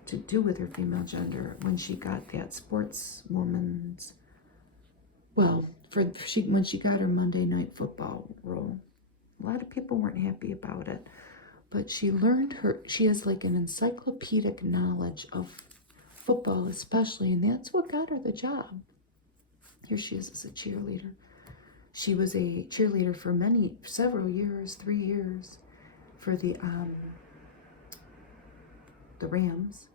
to do with her female gender, when she got that sportswoman's, well, when she got her Monday Night Football role. A lot of people weren't happy about it, but she has like an encyclopedic knowledge of football especially, and that's what got her the job. Here she is as a cheerleader. She was a cheerleader for several years, 3 years, for the Rams,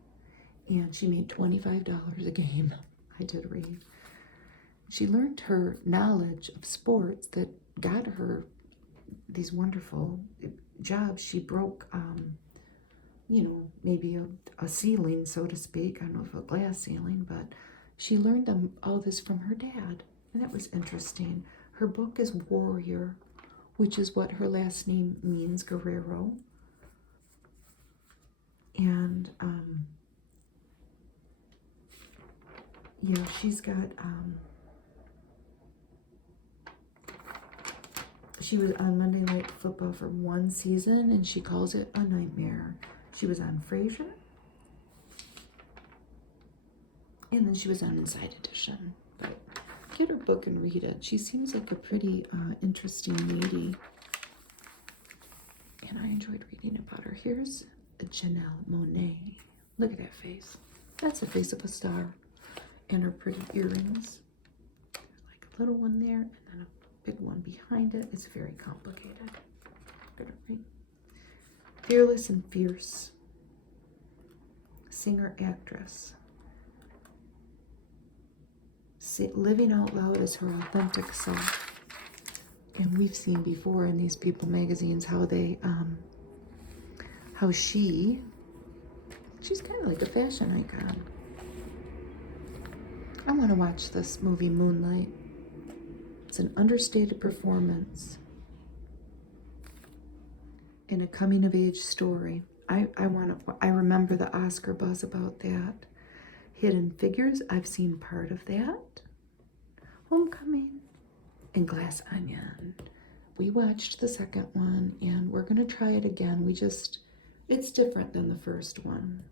and she made $25 a game. I did read. She learned her knowledge of sports that got her these wonderful jobs. She broke, maybe a ceiling, so to speak. I don't know if a glass ceiling, but she learned all this from her dad, and that was interesting. Her book is Warrior, which is what her last name means, Guerrero. And yeah, she's got she was on Monday Night Football for one season, and she calls it a nightmare. She was on Frasier, and then she was on Inside Edition. But get her book and read it. She seems like a pretty interesting lady, and I enjoyed reading about her. Here's Janelle Monáe. Look at that face. That's the face of a star. And her pretty earrings. Like a little one there, and then a big one behind it. It's very complicated. Better read. Fearless and fierce. Singer, actress. Living out loud as her authentic self. And we've seen before in these People magazines how they, how she's kind of like a fashion icon. I want to watch this movie, Moonlight. It's an understated performance in a coming-of-age story. I remember the Oscar buzz about that. Hidden Figures, I've seen part of that. Homecoming and Glass Onion. We watched the second one, and we're going to try it again. It's different than the first one.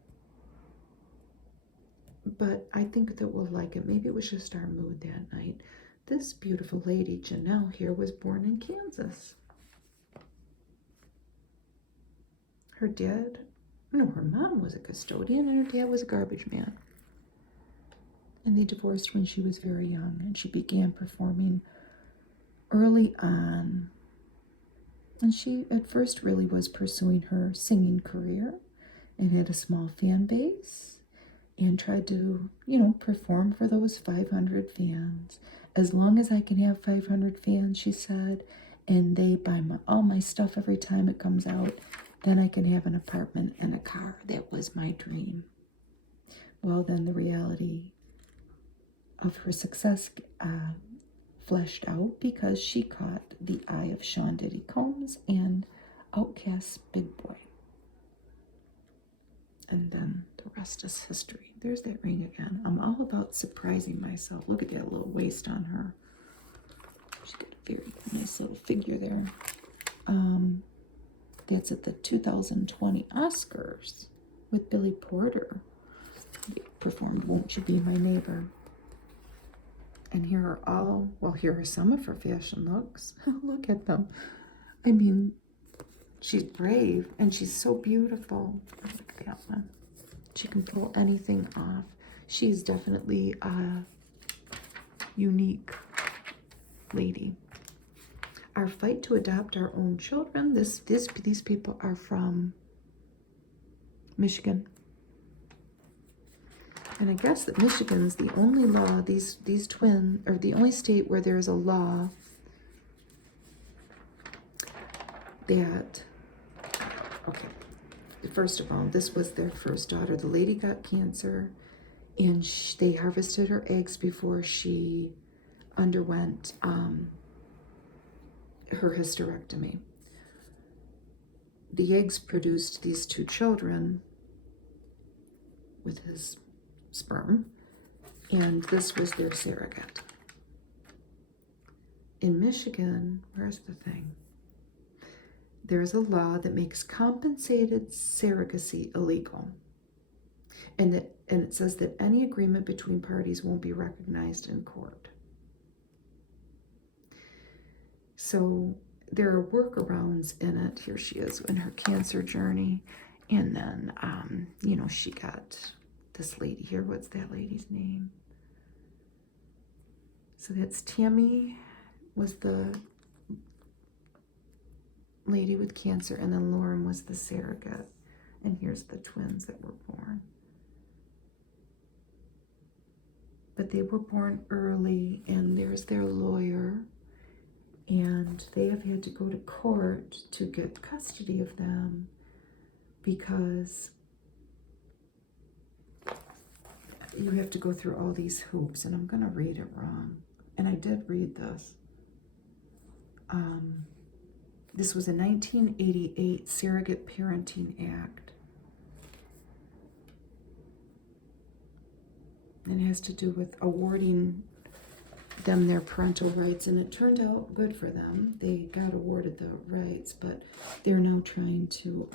But I think that we'll like it. Maybe it was just our mood that night. This beautiful lady, Janelle, here was born in Kansas. Her mom was a custodian, and her dad was a garbage man. And they divorced when she was very young, and she began performing early on. And she, at first, really was pursuing her singing career and had a small fan base. And tried to, perform for those 500 fans. As long as I can have 500 fans, she said, and they buy all my stuff every time it comes out, then I can have an apartment and a car. That was my dream. Well, then the reality of her success fleshed out because she caught the eye of Sean Diddy Combs and Outkast's Big Boy. And then the rest is history. There's that ring again. I'm all about surprising myself. Look at that little waist on her. She's got a very nice little figure there. That's at the 2020 Oscars with Billy Porter. They performed Won't You Be My Neighbor. And here are some of her fashion looks. Look at them. I mean, she's brave, and she's so beautiful. I like that one. She can pull anything off. She's definitely a unique lady. Our fight to adopt our own children. These people are from Michigan. And I guess that Michigan's the only law, these twins, or the only state where there's a law that, okay, first of all, this was their first daughter. The lady got cancer, and they harvested her eggs before she underwent her hysterectomy. The eggs produced these two children with his sperm, and this was their surrogate. In Michigan, where's the thing? There's a law that makes compensated surrogacy illegal. And it says that any agreement between parties won't be recognized in court. So there are workarounds in it. Here she is in her cancer journey. And then, she got this lady here. What's that lady's name? So that's Tammy was the lady with cancer, and then Lauren was the surrogate. And here's the twins that were born. But they were born early, and there's their lawyer, and they have had to go to court to get custody of them because you have to go through all these hoops, and I'm going to read it wrong. And I did read this. This was a 1988 Surrogate Parenting Act. And it has to do with awarding them their parental rights, and it turned out good for them. They got awarded the rights, but they're now trying to,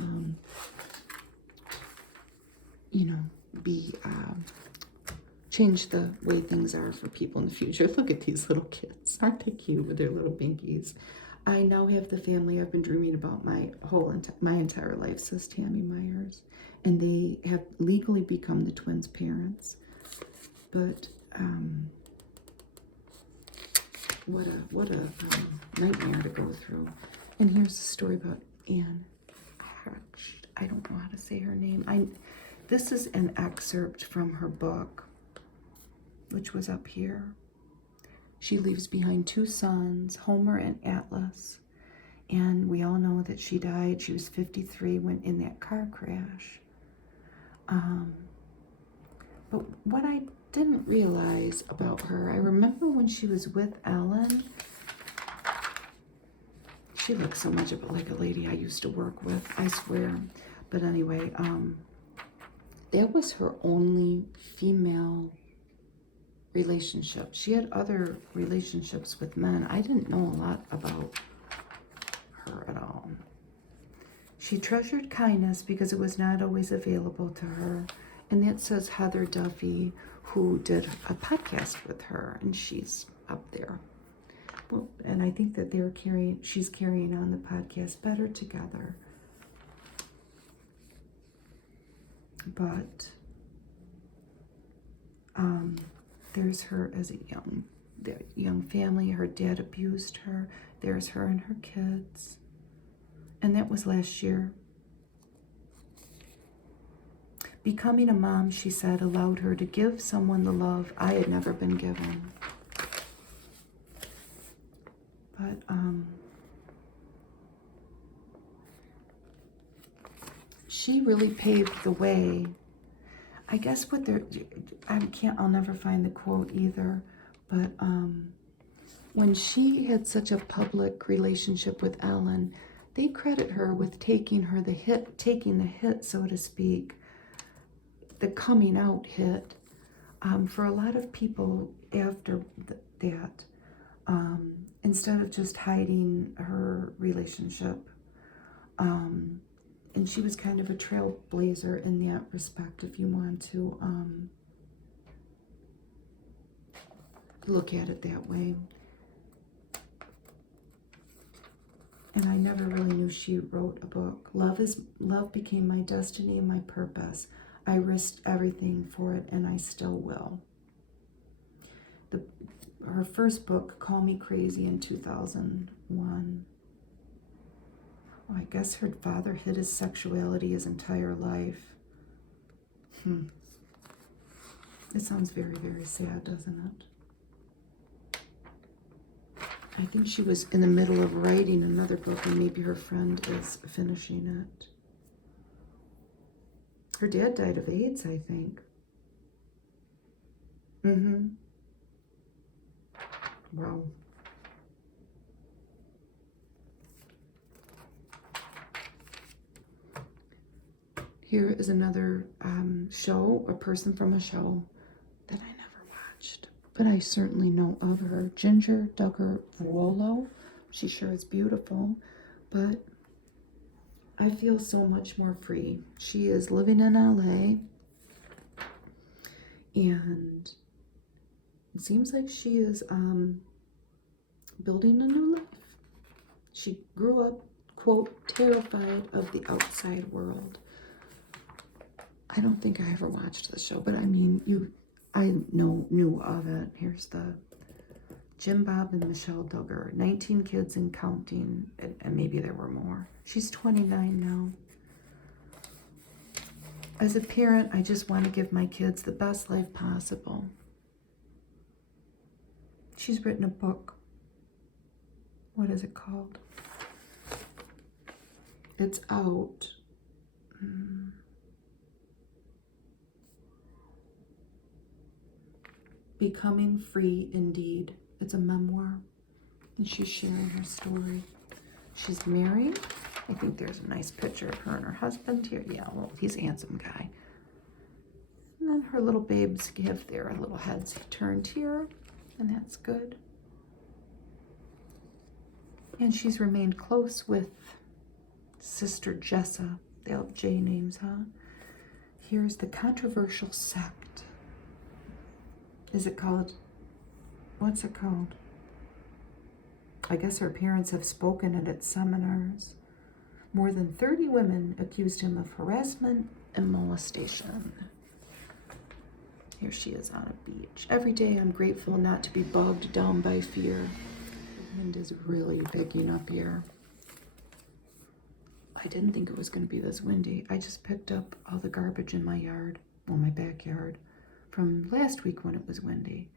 change the way things are for people in the future. Look at these little kids. Aren't they cute with their little binkies? I now have the family I've been dreaming about my entire life, says Tammy Myers. And they have legally become the twins' parents. But what a nightmare to go through. And here's a story about Anne Heche. I don't know how to say her name. This is an excerpt from her book, which was up here. She leaves behind 2 sons, Homer and Atlas. And we all know that she died. She was 53 when in that car crash. But what I didn't realize about her, I remember when she was with Ellen, she looked so much like a lady I used to work with, I swear. But anyway, that was her only female relationship. She had other relationships with men. I didn't know a lot about her at all. She treasured kindness because it was not always available to her. And that says Heather Duffy, who did a podcast with her, and she's up there. Well, and I think that she's carrying on the podcast Better Together. But there's her as a young family. Her dad abused her. There's her and her kids. And that was last year. Becoming a mom, she said, allowed her to give someone the love I had never been given. But she really paved the way. I guess I'll never find the quote either, but when she had such a public relationship with Ellen, they credit her with taking the hit, so to speak, the coming out hit. For a lot of people after that, instead of just hiding her relationship, and she was kind of a trailblazer in that respect, if you want to look at it that way. And I never really knew she wrote a book. Love became my destiny and my purpose. I risked everything for it, and I still will. Her first book, Call Me Crazy, in 2001. Oh, I guess her father hid his sexuality his entire life. It sounds very, very sad, doesn't it? I think she was in the middle of writing another book, and maybe her friend is finishing it. Her dad died of AIDS, I think. Wow. Here is another show, a person from a show that I never watched, but I certainly know of her. Jinger Duggar. She sure is beautiful, but I feel so much more free. She is living in LA, and it seems like she is building a new life. She grew up, quote, terrified of the outside world. I don't think I ever watched the show, but I mean, I knew of it. Here's the Jim Bob and Michelle Duggar, 19 kids and counting, and maybe there were more. She's 29 now. As a parent, I just want to give my kids the best life possible. She's written a book. What is it called? It's out. Becoming Free Indeed. It's a memoir, and she's sharing her story. She's married. I think there's a nice picture of her and her husband here. Yeah, well, he's a handsome guy. And then her little babes have their little heads turned here, and that's good. And she's remained close with Sister Jessa. They all have J names, huh? Here's the controversial sect. Is it called, what's it called? I guess her parents have spoken at its seminars. More than 30 women accused him of harassment and molestation. Here she is on a beach. Every day I'm grateful not to be bogged down by fear. The wind is really picking up here. I didn't think it was going to be this windy. I just picked up all the garbage in my yard, well, my backyard, from last week when it was windy.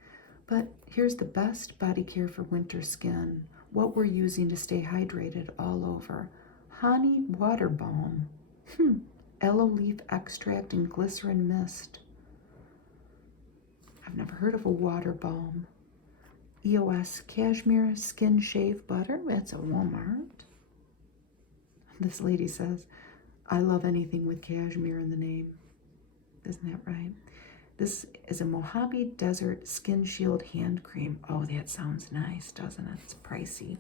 But here's the best body care for winter skin. What we're using to stay hydrated all over. Honey water balm. Aloe leaf extract and glycerin mist. I've never heard of a water balm. EOS cashmere skin shave butter. That's at Walmart. This lady says, I love anything with cashmere in the name. Isn't that right? This is a Mojave Desert Skin Shield Hand Cream. Oh, that sounds nice, doesn't it? It's pricey.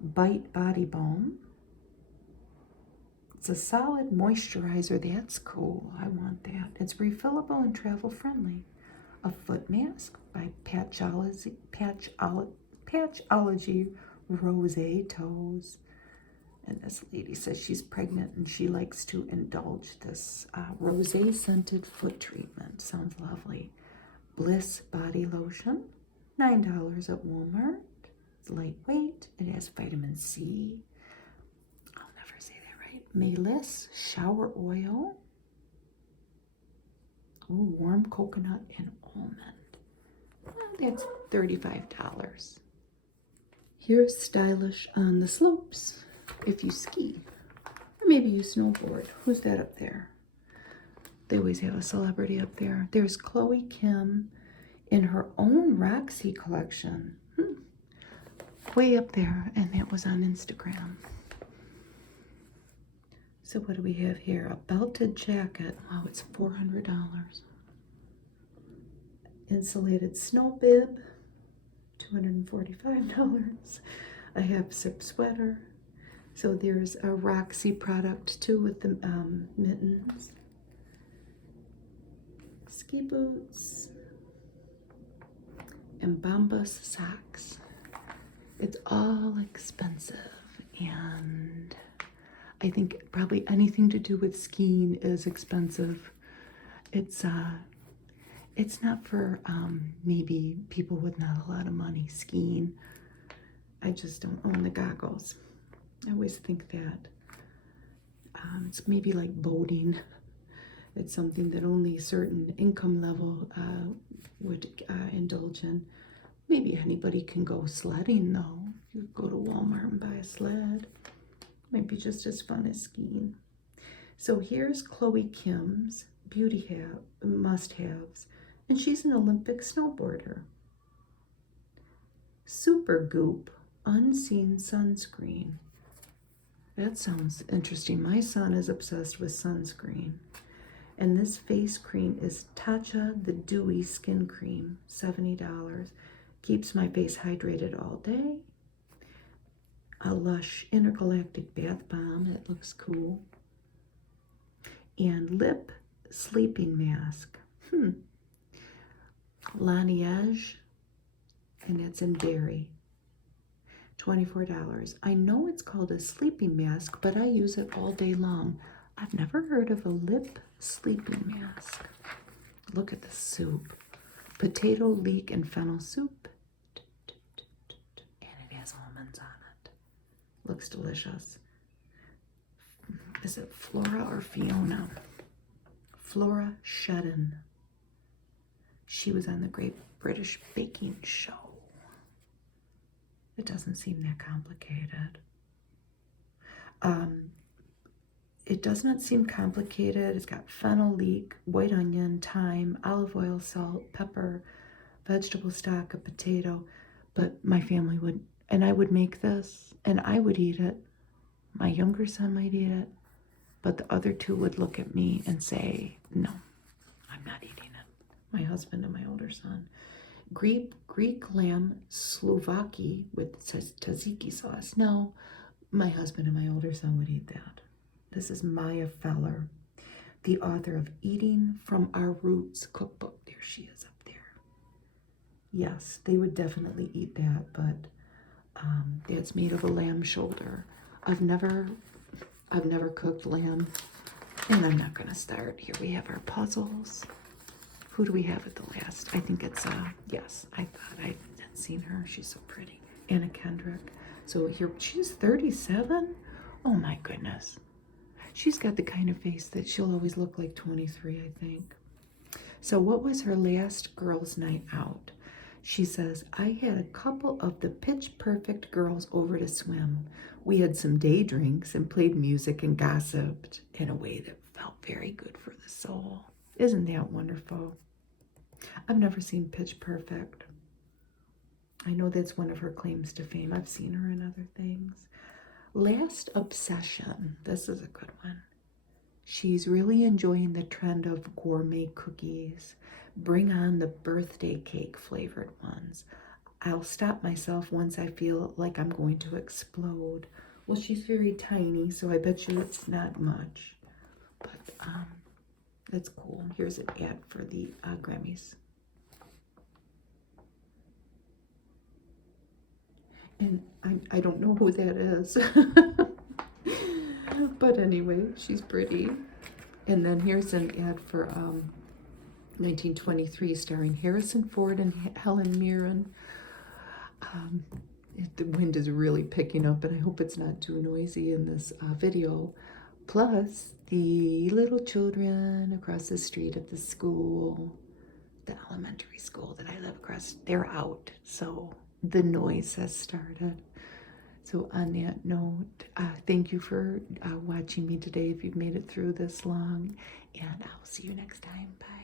Bite Body Balm. It's a solid moisturizer. That's cool. I want that. It's refillable and travel friendly. A foot mask by Patchology Rosé Toes. And this lady says she's pregnant and she likes to indulge this rosé scented foot treatment. Sounds lovely. Bliss body lotion, $9 at Walmart. It's lightweight. It has vitamin C. I'll never say that right. Malice shower oil. Ooh, warm coconut and almond. Well, that's $35. Here's stylish on the slopes. If you ski, or maybe you snowboard. Who's that up there? They always have a celebrity up there. There's Chloe Kim in her own Roxy collection. Way up there, and that was on Instagram. So what do we have here? A belted jacket. Wow, it's $400. Insulated snow bib, $245. A half zip sweater. So there's a Roxy product too with the mittens. Ski boots. And Bombas socks. It's all expensive. And I think probably anything to do with skiing is expensive. It's not for maybe people with not a lot of money skiing. I just don't own the goggles. I always think that it's maybe like boating. It's something that only a certain income level would indulge in. Maybe anybody can go sledding though. You go to Walmart and buy a sled. Might be just as fun as skiing. So here's Chloe Kim's beauty must-haves. And she's an Olympic snowboarder. Super Goop Unseen Sunscreen. That sounds interesting. My son is obsessed with sunscreen. And this face cream is Tatcha the Dewy Skin Cream, $70. Keeps my face hydrated all day. A Lush Intergalactic Bath Bomb. That looks cool. And Lip Sleeping Mask. Laneige. And it's in berry. $24. I know it's called a sleeping mask, but I use it all day long. I've never heard of a lip sleeping mask. Look at the soup. Potato, leek, and fennel soup. And it has almonds on it. Looks delicious. Is it Flora or Fiona? Flora Shedden. She was on the Great British Baking Show. It doesn't seem that complicated. It does not seem complicated. It's got fennel, leek, white onion, thyme, olive oil, salt, pepper, vegetable stock, a potato. But my family would And I would make this, and I would eat it. My younger son might eat it, but the other two would look at me and say, no, I'm not eating it. My husband and my older son. Greek lamb Slovaki with tzatziki sauce. No, my husband and my older son would eat that. This is Maya Feller, the author of Eating from Our Roots cookbook. There she is up there. Yes, they would definitely eat that, but it's made of a lamb shoulder. I've never cooked lamb, and I'm not gonna start. Here we have our puzzles. Who do we have at the last? I think it's yes, I thought I had seen her. She's so pretty. Anna Kendrick. So here, she's 37. Oh my goodness. She's got the kind of face that she'll always look like 23, I think. So what was her last girls' night out? She says, I had a couple of the pitch perfect girls over to swim. We had some day drinks and played music and gossiped in a way that felt very good for the soul. Isn't that wonderful? I've never seen Pitch Perfect. I know that's one of her claims to fame. I've seen her in other things. Last Obsession. This is a good one. She's really enjoying the trend of gourmet cookies. Bring on the birthday cake flavored ones. I'll stop myself once I feel like I'm going to explode. Well, she's very tiny, so I bet you it's not much. But that's cool. Here's an ad for the Grammys. And I don't know who that is. But anyway, she's pretty. And then here's an ad for 1923 starring Harrison Ford and Helen Mirren. The wind is really picking up, and I hope it's not too noisy in this video. Plus, the little children across the street at the school, the elementary school that I live across, they're out. So the noise has started. So on that note, thank you for watching me today if you've made it through this long, and I'll see you next time. Bye.